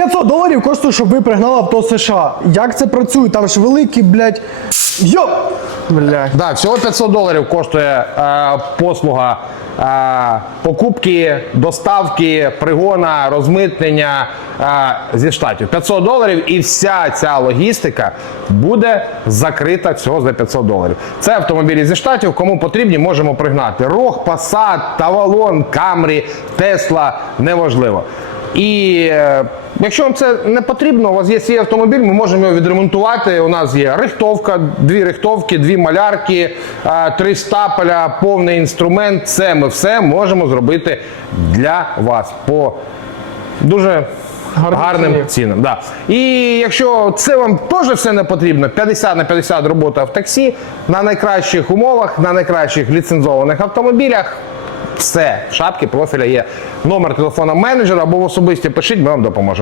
500 доларів коштує, щоб ви пригнали авто США. Як це працює? Там ж великі, блядь. Йо! Блядь. Да, всього 500 доларів коштує е, послуга е, покупки, доставки, пригона, розмитнення е, зі штатів. 500 доларів і вся ця логістика буде закрита всього за 500 доларів. Це автомобілі зі штатів. Кому потрібні, можемо пригнати. Рог, Passat, Тавалон, Camry, Tesla, неважливо. І е, якщо вам це не потрібно, у вас є свій автомобіль, ми можемо його відремонтувати. У нас є рихтовка, дві рихтовки, дві малярки, три стапеля, повний інструмент. Це ми все можемо зробити для вас по дуже гарним ціні. цінам. Да. І якщо це вам теж все не потрібно, 50 на 50 робота в таксі на найкращих умовах, на найкращих ліцензованих автомобілях. Все, в шапці профіля є номер телефона менеджера або в особисті пишіть, ми вам допоможемо.